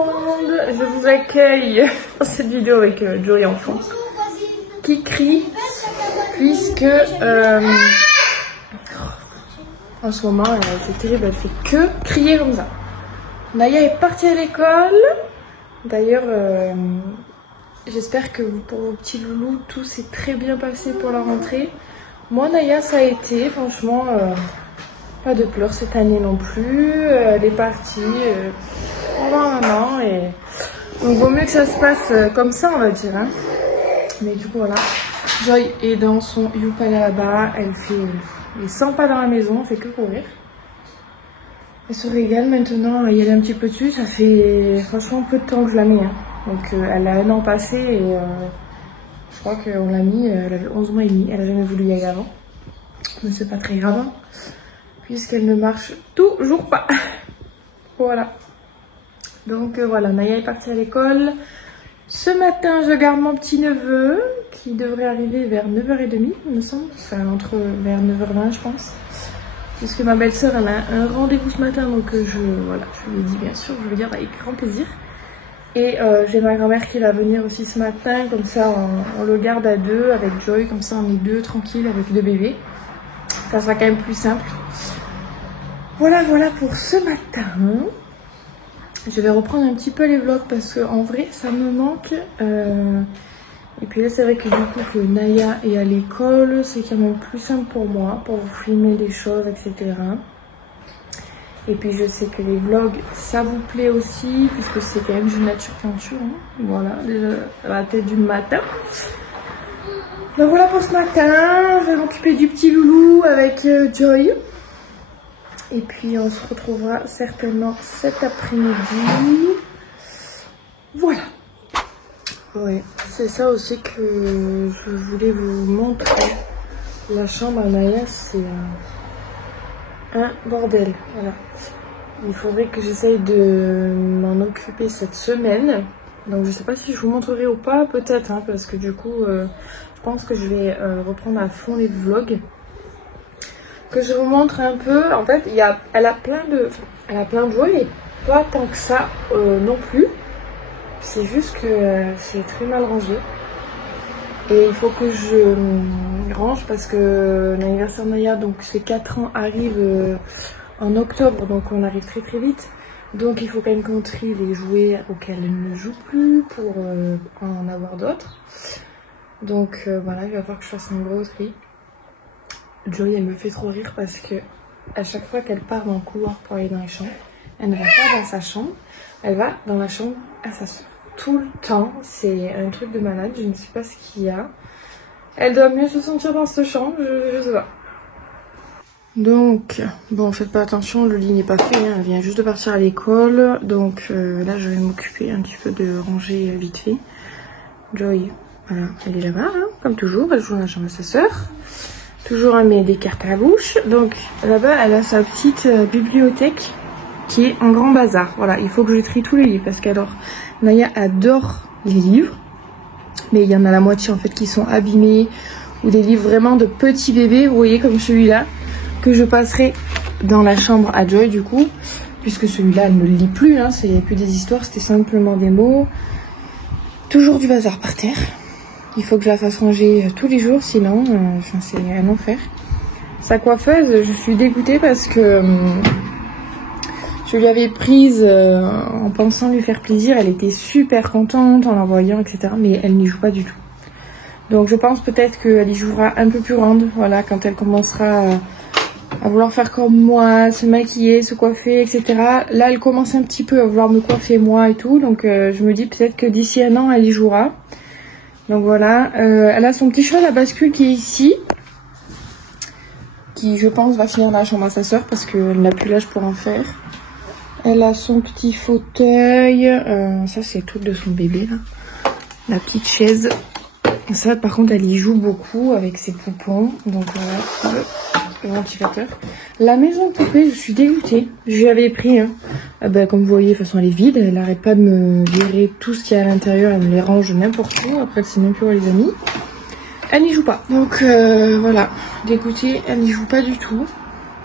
le monde, je vous accueille dans cette vidéo avec Joey enfant qui crie puisque en ce moment c'est terrible, elle fait que crier comme ça. Naya est partie à l'école, d'ailleurs j'espère que pour vos petits loulous tout s'est très bien passé pour la rentrée. Moi Naya ça a été franchement pas de pleurs cette année non plus, elle est partie pendant un an et donc vaut mieux que ça se passe comme ça on va dire hein. Mais du coup voilà, Joy est dans son youpa là-bas, elle fait les 100 pas dans la maison, elle fait que courir. Elle se régale maintenant, il y a un petit peu dessus, ça fait franchement peu de temps que je la mets hein. Donc elle a un an passé et je crois qu'on l'a mis, elle avait 11 mois et demi, elle a jamais voulu y aller avant. Mais c'est pas très grave hein, puisqu'elle ne marche toujours pas. Voilà. Donc voilà, Naya est partie à l'école. Ce matin, je garde mon petit neveu qui devrait arriver vers 9h30, il me semble. Enfin, vers 9h20, je pense. Puisque ma belle-sœur, elle a un rendez-vous ce matin, donc voilà, je lui ai dit bien sûr, je lui garde avec grand plaisir. Et j'ai ma grand-mère qui va venir aussi ce matin, comme ça on le garde à deux avec Joy, comme ça on est deux tranquilles avec 2 bébés. Ça sera quand même plus simple. Voilà pour ce matin. Je vais reprendre un petit peu les vlogs parce que en vrai ça me manque. Et puis là c'est vrai que du coup que Naya est à l'école, c'est quand même plus simple pour moi pour vous filmer des choses, etc. Et puis je sais que les vlogs ça vous plaît aussi puisque c'est quand même du nature peinture. Hein. Voilà, déjà à la tête du matin. Donc voilà pour ce matin, je vais m'occuper du petit loulou avec Joy. Et puis on se retrouvera certainement cet après-midi. Voilà. Ouais, c'est ça aussi que je voulais vous montrer. La chambre à Naya, c'est un bordel. Voilà. Il faudrait que j'essaye de m'en occuper cette semaine. Donc je sais pas si je vous montrerai ou pas, peut-être, hein, parce que du coup, je pense que je vais reprendre à fond les vlogs. Que je vous montre un peu. En fait, elle a plein de joie, mais pas tant que ça non plus. C'est juste que c'est très mal rangé. Et il faut que je range parce que l'anniversaire de Naya, donc ses 4 ans, arrive en octobre. Donc on arrive très très vite. Donc il faut quand même qu'on trie les jouets auxquels elle ne joue plus pour en avoir d'autres. Donc voilà, il va falloir que je fasse un gros tri. Joy elle me fait trop rire parce que à chaque fois qu'elle part dans le couloir pour aller dans les chambres, elle ne va pas dans sa chambre, elle va dans la chambre à sa soeur. Tout le temps, c'est un truc de malade, je ne sais pas ce qu'il y a. Elle doit mieux se sentir dans cette chambre, je sais pas. Donc, bon faites pas attention, le lit n'est pas fait, hein, elle vient juste de partir à l'école. Donc là je vais m'occuper un petit peu de ranger vite fait. Joy, voilà, elle est là-bas, hein, comme toujours, elle joue dans la chambre à sa soeur. Toujours elle met des cartes à la bouche. Donc là-bas elle a sa petite bibliothèque qui est en grand bazar. Voilà, il faut que je trie tous les livres parce qu'alors Naya adore les livres. Mais il y en a la moitié en fait qui sont abîmés ou des livres vraiment de petits bébés, vous voyez comme celui-là, que je passerai dans la chambre à Joy du coup. Puisque celui-là elle ne le lit plus, hein, il n'y a plus des histoires, c'était simplement des mots. Toujours du bazar par terre. Il faut que je la fasse ranger tous les jours, sinon c'est un enfer. Sa coiffeuse, je suis dégoûtée parce que je lui avais prise en pensant lui faire plaisir. Elle était super contente en la voyant, etc. Mais elle n'y joue pas du tout. Donc je pense peut-être qu'elle y jouera un peu plus grande. Voilà, quand elle commencera à vouloir faire comme moi, se maquiller, se coiffer, etc. Là, elle commence un petit peu à vouloir me coiffer moi et tout. Donc je me dis peut-être que d'ici un an, elle y jouera. Donc voilà, elle a son petit cheval à bascule qui est ici, qui je pense va finir dans la chambre à sa soeur parce qu'elle n'a plus l'âge pour en faire. Elle a son petit fauteuil, ça c'est tout de son bébé là, la petite chaise. Ça par contre elle y joue beaucoup avec ses poupons, donc voilà, le ventilateur. La maison de poupée, je suis dégoûtée, je lui avais pris, hein. Comme vous voyez de toute façon elle est vide, elle n'arrête pas de me virer tout ce qu'il y a à l'intérieur, elle me les range n'importe où, après elle sait même plus où elle les a mis. Elle n'y joue pas, donc voilà, dégoûtée, elle n'y joue pas du tout,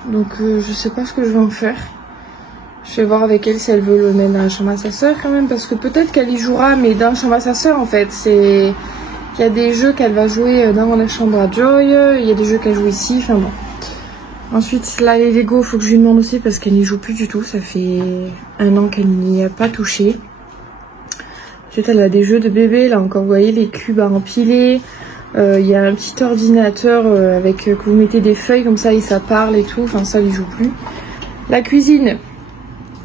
donc je sais pas ce que je vais en faire. Je vais voir avec elle si elle veut le mettre dans la chambre à sa soeur quand même, parce que peut-être qu'elle y jouera, mais dans la chambre à sa soeur en fait. Il y a des jeux qu'elle va jouer dans la chambre à Joy, il y a des jeux qu'elle joue ici, enfin bon. Ensuite, là, les Lego, faut que je lui demande aussi parce qu'elle n'y joue plus du tout. Ça fait 1 an qu'elle n'y a pas touché. Ensuite, elle a des jeux de bébé. Là encore, vous voyez, les cubes à empiler. Il y a un petit ordinateur avec que vous mettez des feuilles comme ça et ça parle et tout. Enfin, ça, elle n'y joue plus. La cuisine,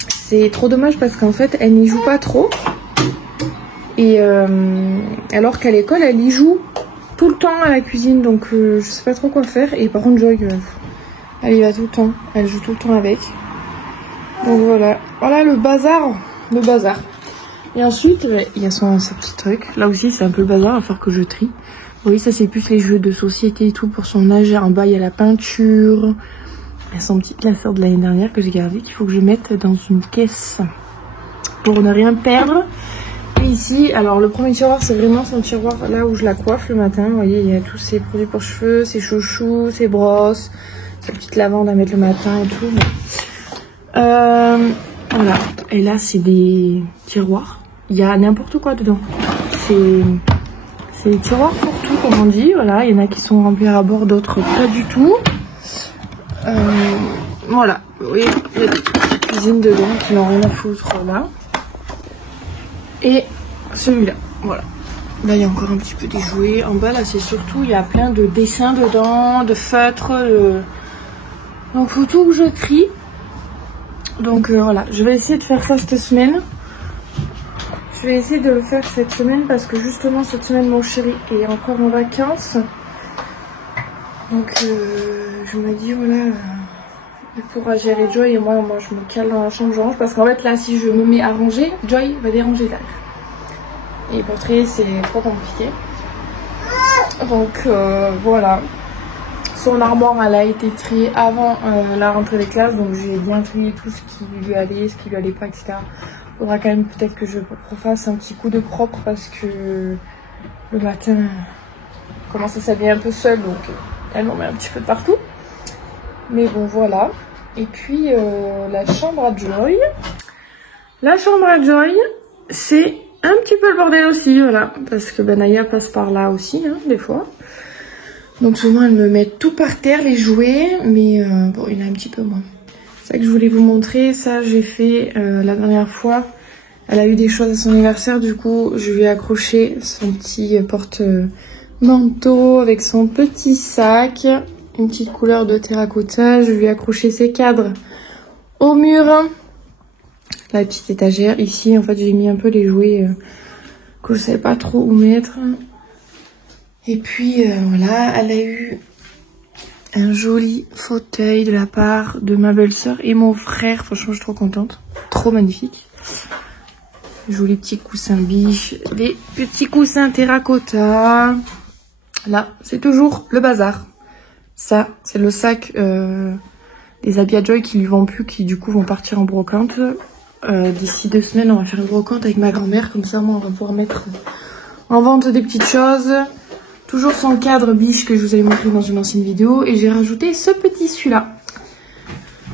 c'est trop dommage parce qu'en fait, elle n'y joue pas trop. Et alors qu'à l'école, elle y joue tout le temps à la cuisine. Donc, je sais pas trop quoi faire. Et par contre, Joy... elle y va tout le temps, elle joue tout le temps avec. Donc voilà, voilà le bazar, Et ensuite, il y a sa petit truc. Là aussi, c'est un peu le bazar, il va falloir que je trie. Oui, ça c'est plus les jeux de société et tout pour son âge. En bas, il y a la peinture. Il y a son petit classeur de l'année dernière que j'ai gardé, qu'il faut que je mette dans une caisse pour ne rien perdre. Et ici, alors le premier tiroir, c'est vraiment son tiroir là où je la coiffe le matin. Vous voyez, il y a tous ses produits pour cheveux, ses chouchous, ses brosses. Cette petite lavande à mettre le matin et tout. Voilà. Et là, c'est des tiroirs. Il y a n'importe quoi dedans. C'est des tiroirs pour tout, comme on dit. Voilà. Il y en a qui sont remplis à bord, d'autres pas du tout. Voilà. Vous voyez, il y a des petites cuisines dedans qui n'ont rien à foutre là. Et celui-là. Voilà. Là, il y a encore un petit peu des jouets. En bas, là, c'est surtout, il y a plein de dessins dedans, de feutres. Donc faut tout que je trie. Donc voilà, je vais essayer de faire ça cette semaine. Je vais essayer de le faire cette semaine parce que justement cette semaine mon chéri est encore en vacances. Donc je me dis voilà, il pourra gérer Joy et moi je me cale dans la chambre, je range. Parce qu'en fait là si je me mets à ranger, Joy va déranger derrière. Et pour trier c'est trop compliqué. Donc voilà. Son armoire, elle a été triée avant la rentrée des classes, donc j'ai bien trié tout ce qui lui allait, ce qui lui allait pas, etc. Il faudra quand même peut-être que je refasse un petit coup de propre parce que le matin, elle commence à s'habiller un peu seule, donc elle m'en met un petit peu de partout. Mais bon, voilà. Et puis, la chambre à Joy. La chambre à Joy, c'est un petit peu le bordel aussi, voilà. Parce que Naya passe par là aussi, hein, des fois. Donc souvent elle me met tout par terre les jouets, mais bon il y en a un petit peu moins. C'est ça que je voulais vous montrer, ça j'ai fait la dernière fois. Elle a eu des choses à son anniversaire, du coup je lui ai accroché son petit porte-manteau avec son petit sac, une petite couleur de terracotta. Je lui ai accroché ses cadres au mur. La petite étagère, ici en fait j'ai mis un peu les jouets que je savais pas trop où mettre. Et puis voilà, elle a eu un joli fauteuil de la part de ma belle-sœur et mon frère. Franchement, je suis trop contente. Trop magnifique. Joli petit coussin biche. Des petits coussins terracotta. Là, c'est toujours le bazar. Ça, c'est le sac des habits à Joy qui lui vont plus, qui du coup vont partir en brocante. D'ici 2 semaines, on va faire une brocante avec ma grand-mère. Comme ça, moi, on va pouvoir mettre en vente des petites choses. Toujours son cadre biche que je vous avais montré dans une ancienne vidéo. Et j'ai rajouté ce petit celui-là.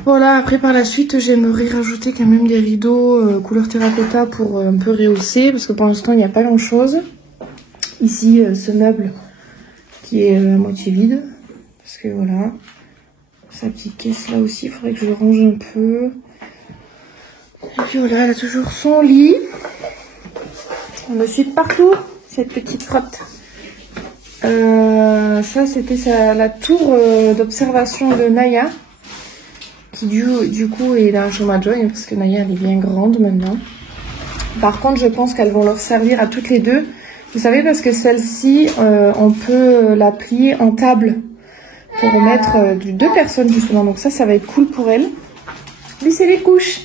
Voilà, après par la suite, j'aimerais rajouter quand même des rideaux couleur terracotta pour un peu rehausser. Parce que pour l'instant, il n'y a pas grand-chose. Ici, ce meuble qui est à moitié vide. Parce que voilà, sa petite caisse là aussi, il faudrait que je range un peu. Et puis voilà, elle a toujours son lit. On me suit partout, cette petite frotte. Ça c'était la tour d'observation de Naya, qui du coup est dans la chambre à Joy, parce que Naya elle est bien grande maintenant. Par contre je pense qu'elles vont leur servir à toutes les deux. Vous savez, parce que celle-ci on peut la plier en table pour mettre 2 personnes justement, donc ça va être cool pour elle. Lui c'est les couches,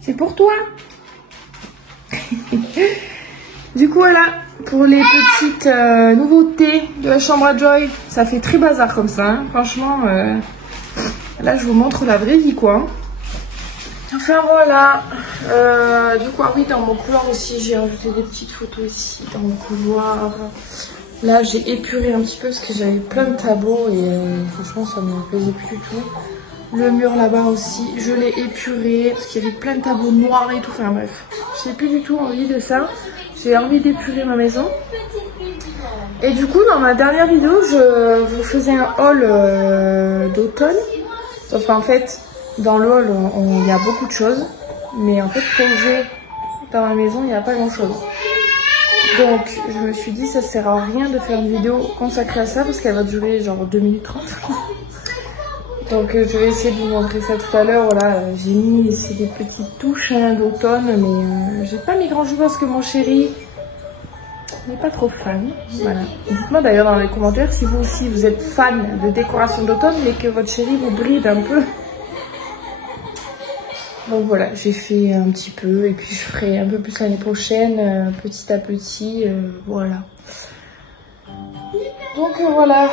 c'est pour toi. Du coup voilà, pour les petites nouveautés de la chambre à Joy, ça fait très bazar comme ça, hein. Franchement, là je vous montre la vraie vie quoi. Enfin voilà, du coup, ah oui, dans mon couloir aussi, j'ai rajouté des petites photos ici, dans mon couloir. Là j'ai épuré un petit peu parce que j'avais plein de tableaux et franchement ça ne me plaisait plus du tout. Le mur là-bas aussi, je l'ai épuré parce qu'il y avait plein de tableaux noirs et tout. Enfin bref, j'ai plus du tout envie de ça. J'ai envie d'épurer ma maison. Et du coup, dans ma dernière vidéo, je vous faisais un haul d'automne. Sauf qu'en fait, dans le hall, il y a beaucoup de choses. Mais en fait, posé dans ma maison, il n'y a pas grand-chose. Donc, je me suis dit, ça sert à rien de faire une vidéo consacrée à ça parce qu'elle va durer genre 2 minutes 30. Donc je vais essayer de vous montrer ça tout à l'heure. Voilà, j'ai mis des petites touches d'automne, mais j'ai pas mis grand chose parce que mon chéri n'est pas trop fan. Voilà. Dites-moi d'ailleurs dans les commentaires si vous aussi vous êtes fan de décoration d'automne mais que votre chéri vous bride un peu. Donc voilà, j'ai fait un petit peu et puis je ferai un peu plus l'année prochaine, petit à petit, voilà. Donc voilà,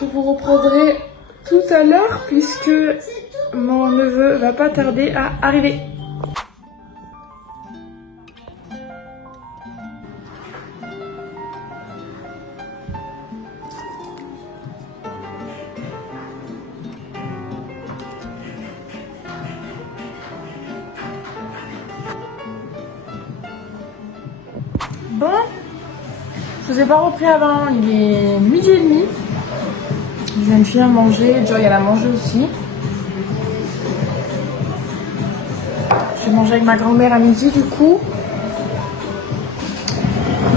je vous reprendrai tout à l'heure puisque mon neveu va pas tarder à arriver. Bon, je vous ai pas repris avant, il est 12h30. Je viens de finir de manger, Joy elle a mangé aussi. Je vais manger avec ma grand-mère à midi du coup.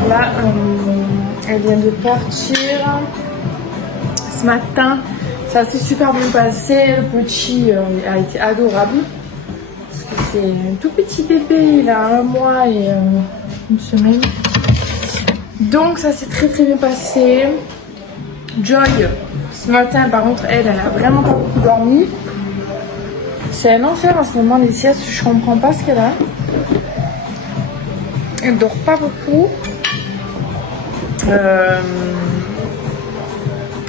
Là, elle vient de partir. Ce matin, ça s'est super bien passé. Le petit a été adorable. Parce que c'est un tout petit bébé, il a 1 mois et 1 semaine. Donc ça s'est très bien passé. Joy, ce matin par contre, elle a vraiment pas beaucoup dormi. C'est un enfer en ce moment les siestes, je comprends pas ce qu'elle a. Elle dort pas beaucoup.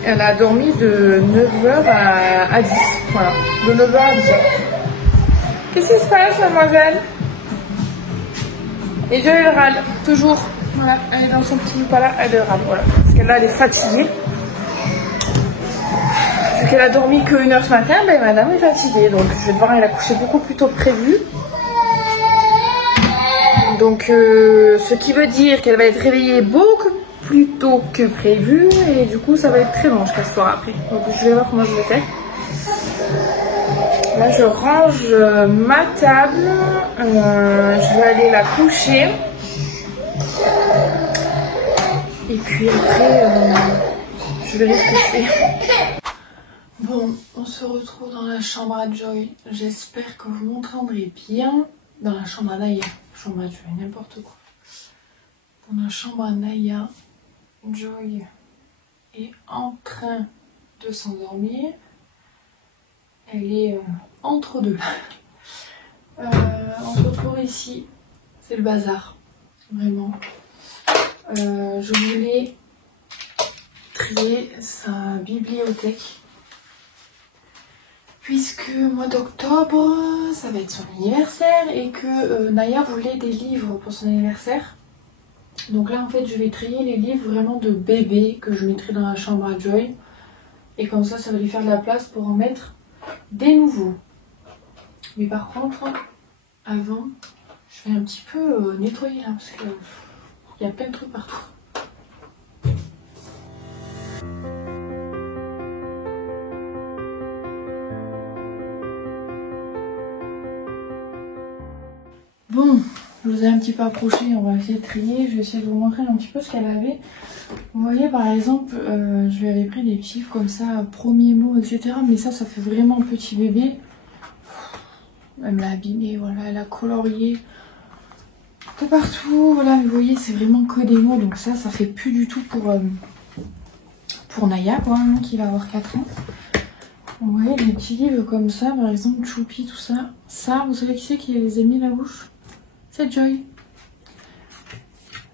Elle a dormi de 9h à 10. Voilà, de 9h à 10h. Qu'est-ce qui se passe, mademoiselle? Et Joy elle râle, toujours. Voilà, elle est dans son petit là, elle râle, voilà. Parce que là elle est fatiguée. Vu qu'elle a dormi que 1 heure ce matin, ben madame est fatiguée. Donc je vais devoir aller la coucher beaucoup plus tôt que prévu. Donc ce qui veut dire qu'elle va être réveillée beaucoup plus tôt que prévu. Et du coup ça va être très long jusqu'à ce soir après. Donc je vais voir comment je vais faire. Là je range ma table. Je vais aller la coucher. Et puis après je verrai ce que je fais. Bon, on se retrouve dans la chambre à Joy. J'espère que vous m'entendrez bien. Dans la chambre à Naya. Chambre à Joy, n'importe quoi. Dans la chambre à Naya, Joy est en train de s'endormir. Elle est entre deux. On se retrouve ici. C'est le bazar. Vraiment. Je voulais trier sa bibliothèque. Puisque mois d'octobre, ça va être son anniversaire et que Naya voulait des livres pour son anniversaire. Donc là en fait je vais trier les livres vraiment de bébé que je mettrai dans la chambre à Joy. Et comme ça, ça va lui faire de la place pour en mettre des nouveaux. Mais par contre, avant, je vais un petit peu nettoyer là parce qu'il y a plein de trucs partout. Bon, je vous ai un petit peu approché, on va essayer de trier. Je vais essayer de vous montrer un petit peu ce qu'elle avait. Vous voyez par exemple, je lui avais pris des petits livres comme ça, premiers mots, etc. Mais ça fait vraiment petit bébé. Elle me l'a abîmé, voilà, elle a colorié de partout. Voilà, vous voyez, c'est vraiment que des mots. Donc ça fait plus du tout pour Naya, quoi, hein, qui va avoir 4 ans. Vous voyez, des petits livres comme ça, par exemple, Choupi, tout ça. Ça, vous savez qui c'est qui les a mis à la bouche? C'est Joy.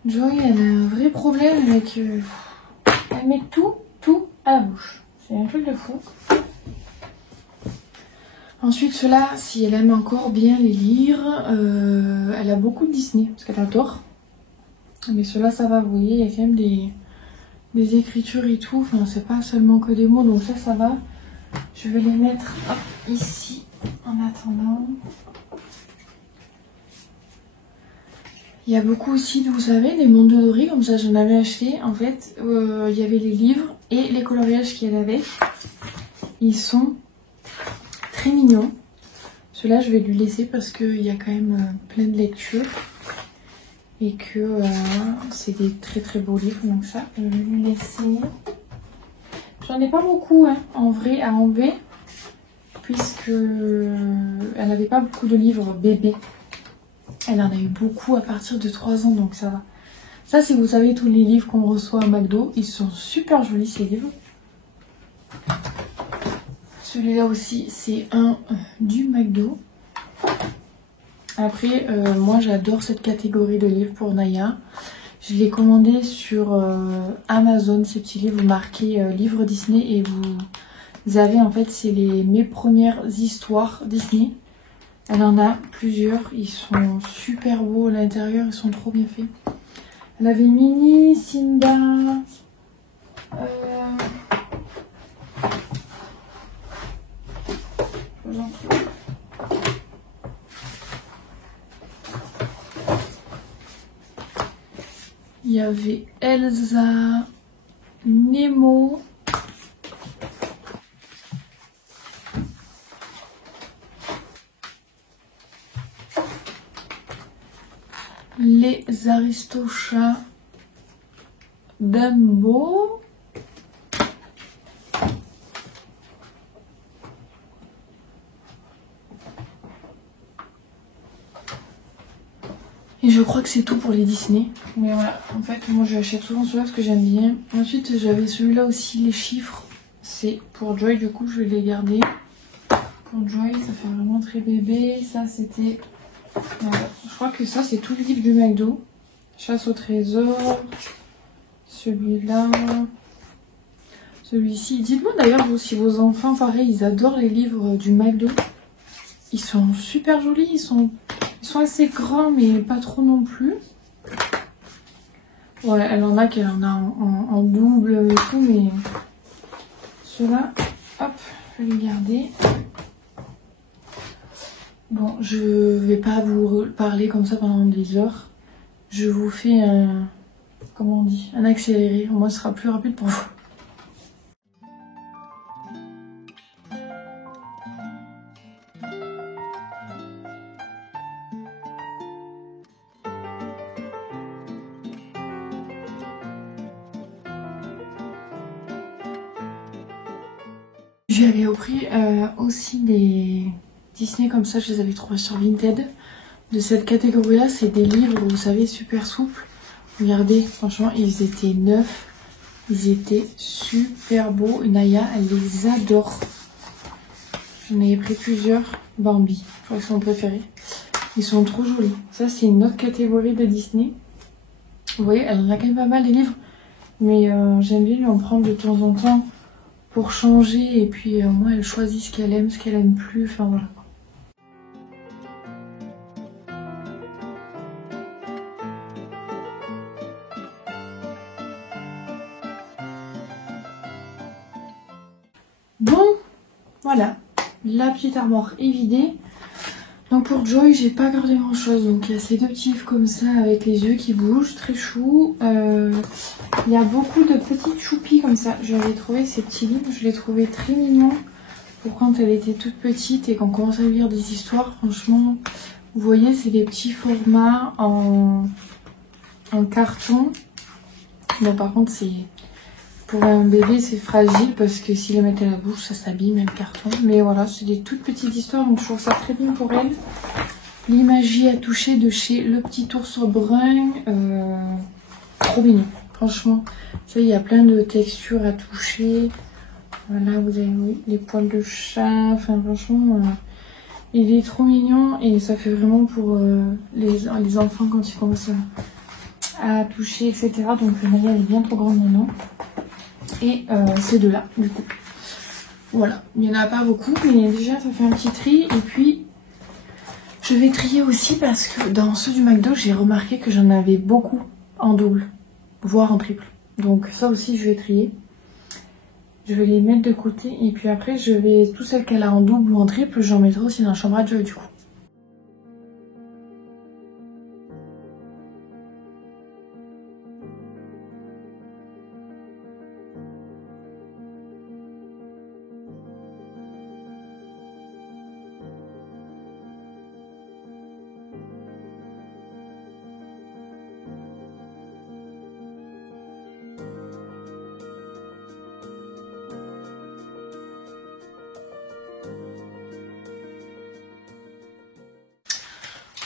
Joy, elle a un vrai problème avec... elle met tout à la bouche. C'est un truc de fou. Ensuite, cela, si elle aime encore bien les lire, elle a beaucoup de Disney, parce qu'elle adore. Mais cela, ça va, vous voyez, il y a quand même des écritures et tout. Enfin, c'est pas seulement que des mots, donc ça va. Je Je vais les mettre hop, ici en attendant. Il y a beaucoup aussi, vous savez, des mondes dorés, comme ça j'en avais acheté. En fait, il y avait les livres et les coloriages qu'il y avait. Ils sont très mignons. Ceux-là, je vais lui laisser parce qu'il y a quand même plein de lectures. Et que c'est des très très beaux livres. Donc ça, je vais lui laisser. J'en ai pas beaucoup hein, en vrai à enlever. Puisque elle n'avait pas beaucoup de livres bébés. Elle en a eu beaucoup à partir de 3 ans, donc ça va. Ça, si vous savez, tous les livres qu'on reçoit à McDo, ils sont super jolis, ces livres. Celui-là aussi, c'est un du McDo. Après, moi, j'adore cette catégorie de livres pour Naya. Je l'ai commandé sur Amazon, ces petits livres marqués livres Disney. Et vous avez, en fait, c'est mes premières histoires Disney. Elle en a plusieurs, ils sont super beaux à l'intérieur, ils sont trop bien faits. Elle avait Minnie, Simba, il y avait Elsa, Nemo. Les Aristochats Dumbo. Et je crois que c'est tout pour les Disney. Mais voilà, en fait, moi j'achète souvent celui-là parce que j'aime bien. Ensuite, j'avais celui-là aussi, les chiffres. C'est pour Joy, du coup, je vais les garder. Pour Joy, ça fait vraiment très bébé. Ça, c'était... Voilà. Je crois que ça, c'est tout le livre du McDo. Chasse au trésor. Celui-là. Celui-ci. Dites-moi d'ailleurs, vous, si vos enfants, pareil, ils adorent les livres du McDo. Ils sont super jolis. Ils sont assez grands, mais pas trop non plus. Ouais, elle en a qu'elle en a en double et tout, mais ceux-là, hop, je vais les garder. Bon, je vais pas vous parler comme ça pendant des heures. Je vous fais un, comment on dit, un accéléré. Au moins, ce sera plus rapide pour vous. J'avais pris aussi des Disney comme ça, je les avais trouvés sur Vinted. De cette catégorie-là, c'est des livres, vous savez, super souples. Regardez, franchement, ils étaient neufs. Ils étaient super beaux. Naya, elle les adore. J'en avais pris plusieurs. Bambi, je crois que c'est mon préféré. Ils sont trop jolis. Ça, c'est une autre catégorie de Disney. Vous voyez, elle en a quand même pas mal, les livres. Mais j'aime bien lui en prendre de temps en temps pour changer. Et puis, moi, elle choisit ce qu'elle aime plus. Enfin, voilà. Bon, voilà, la petite armoire est vidée. Donc pour Joy, j'ai pas gardé grand chose. Donc il y a ces deux petits livres comme ça avec les yeux qui bougent, très chou. Il y a beaucoup de petites choupies comme ça. J'avais trouvé ces petits livres, je les trouvais très mignons pour quand elle était toute petite et qu'on commence à lire des histoires. Franchement, vous voyez, c'est des petits formats en carton. Bon, par contre, c'est... Pour un bébé, c'est fragile parce que s'il les mettait à la bouche, ça s'abîme, même carton. Mais voilà, c'est des toutes petites histoires, donc je trouve ça très bien pour elle. L'imagie à toucher de chez Le Petit Ours Brun. Trop mignon, franchement. Ça, il y a plein de textures à toucher. Voilà, vous avez oui, les poils de chat. Enfin, franchement, il est trop mignon. Et ça fait vraiment pour les enfants quand ils commencent à toucher, etc. Donc, Naya, elle est bien trop grande maintenant. Et ces deux-là, du coup. Voilà, il n'y en a pas beaucoup, mais déjà ça fait un petit tri. Et puis, je vais trier aussi parce que dans ceux du McDo, j'ai remarqué que j'en avais beaucoup en double, voire en triple. Donc ça aussi, je vais trier. Je vais les mettre de côté et puis après je vais, tout celles qu'elle a en double ou en triple, j'en mettrai aussi dans la chambre à Joy du coup.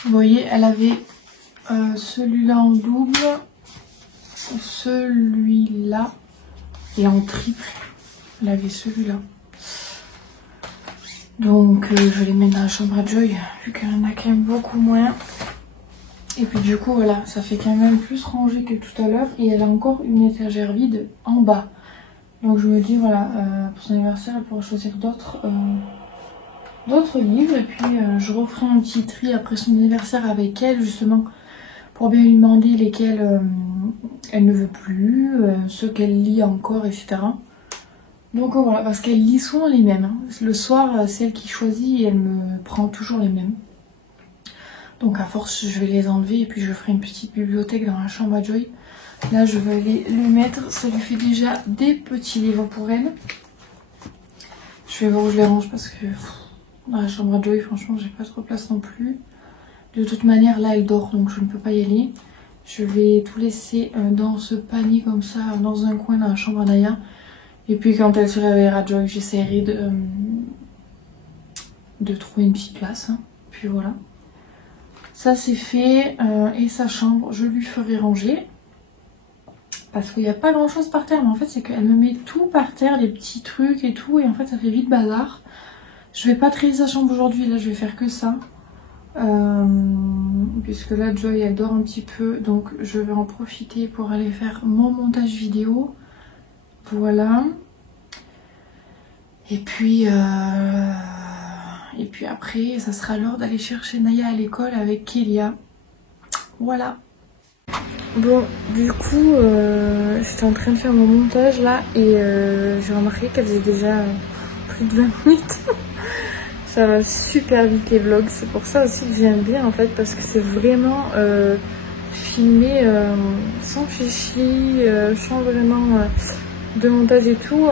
Vous voyez, elle avait celui-là en double, celui-là et en triple. Elle avait celui-là. Donc je les mets dans la chambre à Joy, vu qu'elle en a quand même beaucoup moins. Et puis du coup, voilà, ça fait quand même plus rangé que tout à l'heure. Et elle a encore une étagère vide en bas. Donc je me dis, voilà, pour son anniversaire, elle pourra choisir d'autres livres. Et puis je referai un petit tri après son anniversaire avec elle, justement, pour bien lui demander lesquels elle ne veut plus, ceux qu'elle lit encore, etc. Donc voilà, parce qu'elle lit souvent les mêmes. Hein. Le soir, c'est elle qui choisit et elle me prend toujours les mêmes. Donc à force, je vais les enlever et puis je ferai une petite bibliothèque dans la chambre à Joy. Là, je vais aller lui mettre, ça lui fait déjà des petits livres pour elle. Je vais voir où je les range parce que dans la chambre à Joy, franchement, j'ai pas trop de place non plus. De toute manière, là, elle dort, donc je ne peux pas y aller. Je vais tout laisser dans ce panier comme ça, dans un coin dans la chambre à Naya. Et puis quand elle se réveillera, Joy, j'essaierai de trouver une petite place. Hein. Puis voilà. Ça c'est fait. Et sa chambre, je lui ferai ranger. Parce qu'il n'y a pas grand chose par terre. Mais en fait, c'est qu'elle me met tout par terre, des petits trucs et tout. Et en fait, ça fait vite bazar. Je vais pas trier sa chambre aujourd'hui. Là, je vais faire que ça. Puisque là, Joy, elle dort un petit peu. Donc, je vais en profiter pour aller faire mon montage vidéo. Voilà. Et puis après, ça sera l'heure d'aller chercher Naya à l'école avec Kélia. Voilà. Bon, du coup, j'étais en train de faire mon montage là et j'ai remarqué qu'elle faisait déjà plus de 20 minutes. Ça va super vite les vlogs. C'est pour ça aussi que j'aime bien en fait, parce que c'est vraiment filmé sans chichi, sans vraiment de montage et tout.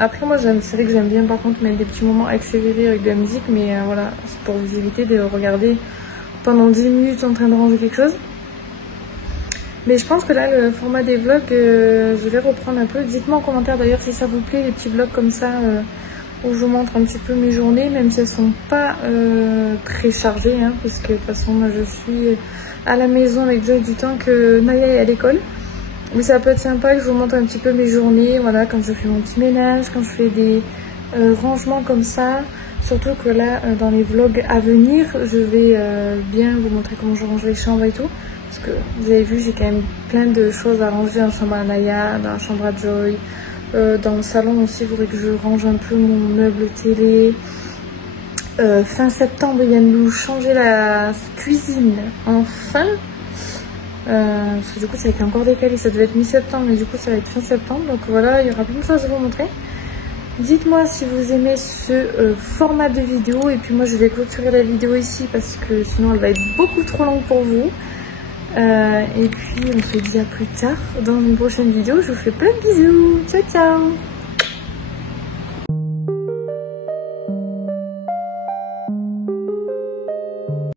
Après moi c'est vrai que j'aime bien par contre mettre des petits moments accélérés avec de la musique, mais voilà, c'est pour vous éviter de regarder pendant 10 minutes en train de ranger quelque chose. Mais je pense que là le format des vlogs, je vais reprendre un peu. Dites-moi en commentaire d'ailleurs si ça vous plaît, les petits vlogs comme ça où je vous montre un petit peu mes journées, même si elles sont pas très chargées, hein, puisque de toute façon moi je suis à la maison avec Joy du temps que Naya est à l'école. Mais ça peut être sympa que je vous montre un petit peu mes journées, voilà, quand je fais mon petit ménage, quand je fais des rangements comme ça. Surtout que là, dans les vlogs à venir, je vais bien vous montrer comment je range les chambres et tout. Parce que vous avez vu, j'ai quand même plein de choses à ranger dans la chambre à Naya, dans la chambre à Joy. Dans le salon aussi, il faudrait que je range un peu mon meuble télé. Fin septembre, ils viennent nous changer la cuisine, enfin. Parce que du coup ça a été encore décalé, ça devait être mi-septembre mais du coup ça va être fin septembre, donc voilà, il y aura plein de choses à vous montrer. Dites-moi si vous aimez ce format de vidéo, et puis moi je vais clôturer la vidéo ici parce que sinon elle va être beaucoup trop longue pour vous. Et puis on se dit à plus tard dans une prochaine vidéo, je vous fais plein de bisous, ciao ciao.